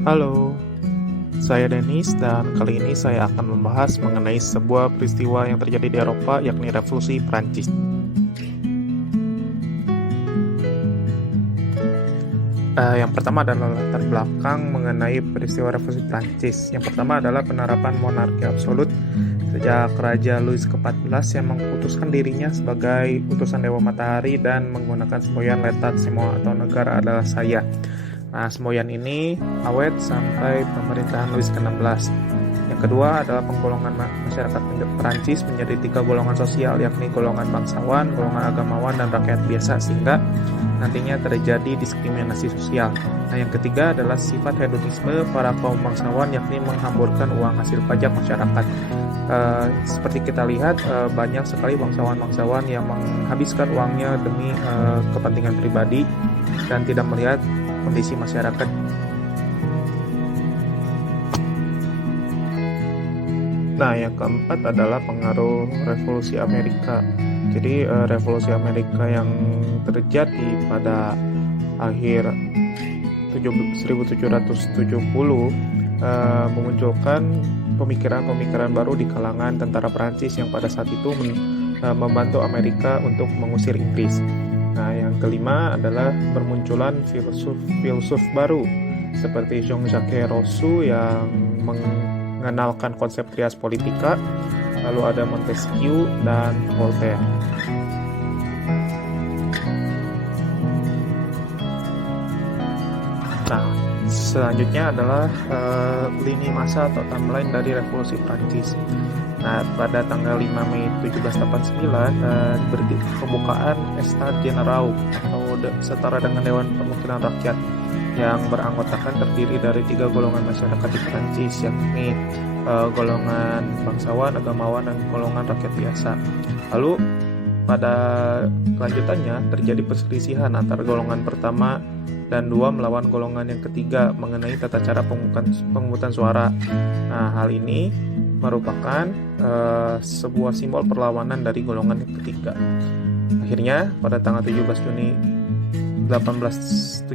Halo, saya Denis dan kali ini saya akan membahas mengenai sebuah peristiwa yang terjadi di Eropa yakni Revolusi Prancis. Yang pertama adalah latar belakang mengenai peristiwa Revolusi Prancis. Yang pertama adalah penerapan monarki absolut sejak Raja Louis ke-14 yang memutuskan dirinya sebagai utusan Dewa Matahari dan menggunakan semboyan L'État semua atau negara adalah saya. Nah, semboyan ini awet sampai pemerintahan Louis ke-16. Yang kedua adalah penggolongan masyarakat Perancis menjadi 3 golongan sosial, yakni golongan bangsawan, golongan agamawan, dan rakyat biasa, sehingga nantinya terjadi diskriminasi sosial. Nah, yang ketiga adalah sifat hedonisme para kaum bangsawan, yakni menghamburkan uang hasil pajak masyarakat. Seperti kita lihat, banyak sekali bangsawan-bangsawan yang menghabiskan uangnya demi kepentingan pribadi dan tidak melihat kondisi masyarakat. Nah, yang keempat adalah pengaruh revolusi Amerika. Jadi, revolusi Amerika yang terjadi pada akhir 1770 memunculkan pemikiran-pemikiran baru di kalangan tentara Prancis yang pada saat itu membantu Amerika untuk mengusir Inggris. Nah, yang kelima adalah bermunculan filsuf baru seperti Jean-Jacques Rousseau yang mengenalkan konsep trias politika, lalu ada Montesquieu dan Voltaire. Nah, selanjutnya adalah lini masa atau timeline dari Revolusi Prancis. Nah, pada tanggal 5 Mei 1789 berdiri pembukaan Estad Generau atau setara dengan Dewan Perwakilan Rakyat yang beranggotakan terdiri dari 3 golongan masyarakat di Prancis, yakni golongan bangsawan, agamawan, dan golongan rakyat biasa. Lalu pada kelanjutannya terjadi perselisihan antara golongan pertama dan 2 melawan golongan yang ketiga mengenai tata cara pemungutan suara. Nah, hal ini merupakan sebuah simbol perlawanan dari golongan yang ketiga. Akhirnya pada tanggal 17 Juni 1789,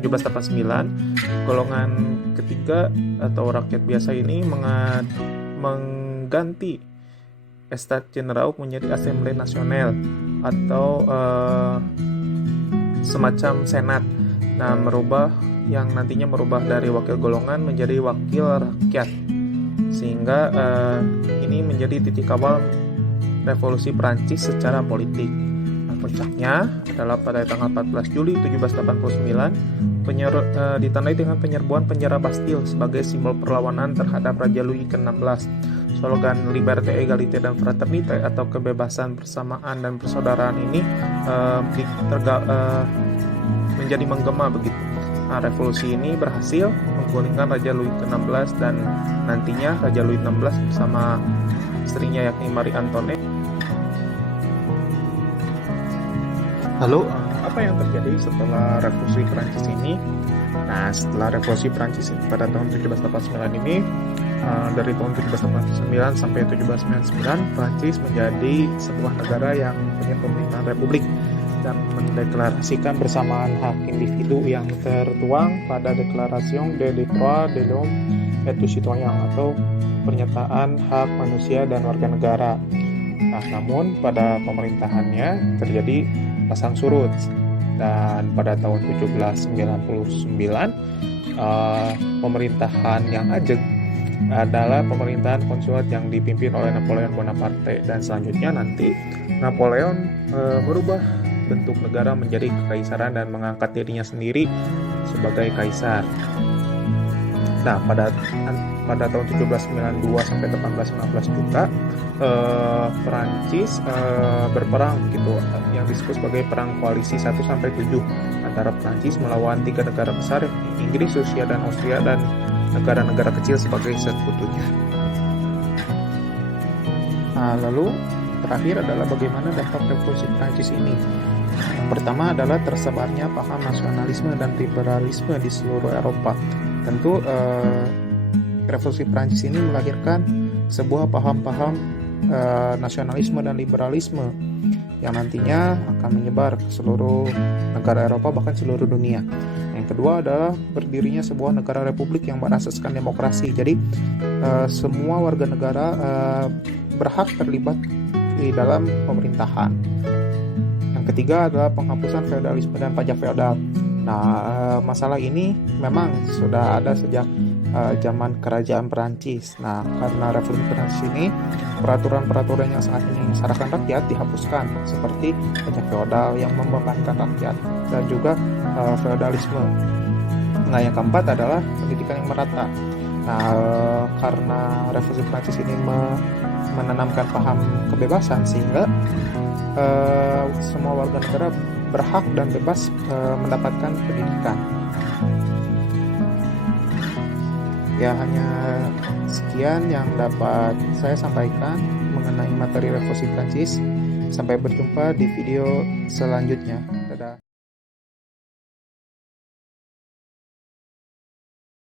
golongan ketiga atau rakyat biasa ini mengganti Estad Generau menjadi Assemblée Nationale atau semacam senat. Nah, yang nantinya merubah dari wakil golongan menjadi wakil rakyat, sehingga ini menjadi titik awal revolusi Prancis secara politik. Nah, puncaknya adalah pada tanggal 14 Juli 1789 ditandai dengan penyerbuan penjara Bastille sebagai simbol perlawanan terhadap Raja Louis ke-16. Slogan Liberté, Égalité, dan Fraternité atau kebebasan, persamaan, dan persaudaraan ini menjadi menggema begitu. Nah, revolusi ini berhasil menggulingkan Raja Louis ke-16 dan nantinya Raja Louis XVI bersama istrinya yakni Marie Antoinette. Lalu apa yang terjadi setelah revolusi Prancis ini? Nah, setelah revolusi Prancis pada tahun 1789 ini, dari tahun 1789 sampai 1799, Prancis menjadi sebuah negara yang punya pemerintahan republik dan mendeklarasikan bersamaan hak individu yang tertuang pada Déclaration des droits de l'homme et du citoyen atau pernyataan hak manusia dan warga negara. Nah, namun pada pemerintahannya terjadi pasang surut, dan pada tahun 1799 pemerintahan yang ajeg adalah pemerintahan konsulat yang dipimpin oleh Napoleon Bonaparte, dan selanjutnya nanti Napoleon merubah bentuk negara menjadi kekaisaran dan mengangkat dirinya sendiri sebagai kaisar. Nah, pada tahun 1792 sampai 1815 juga Perancis berperang gitu, yang disebut sebagai perang koalisi 1 sampai 7 antara Perancis melawan 3 negara besar, Inggris, Rusia, dan Austria, dan negara-negara kecil sebagai sekutunya. Nah, lalu terakhir adalah bagaimana dampak revolusi Prancis ini. Yang pertama adalah tersebarnya paham nasionalisme dan liberalisme di seluruh Eropa. Tentu revolusi Prancis ini melahirkan sebuah paham-paham nasionalisme dan liberalisme yang nantinya akan menyebar ke seluruh negara Eropa, bahkan seluruh dunia. Yang Yang kedua adalah berdirinya sebuah negara republik yang berasaskan demokrasi. Jadi semua warga negara berhak terlibat di dalam pemerintahan. Yang ketiga adalah penghapusan feodalisme dan pajak feodal. Nah, masalah ini memang sudah ada sejak zaman kerajaan Perancis. Nah, karena revolusi Perancis ini, peraturan-peraturan yang saat ini menyengsarakan rakyat dihapuskan, seperti pajak feodal yang membebankan rakyat dan juga feodalisme. Nah, yang keempat adalah pendidikan yang merata. Nah, karena revolusi Perancis ini menanamkan paham kebebasan, sehingga semua warga negara berhak dan bebas mendapatkan pendidikan. Ya, hanya sekian yang dapat saya sampaikan mengenai materi revolusi Prancis. Sampai berjumpa di video selanjutnya.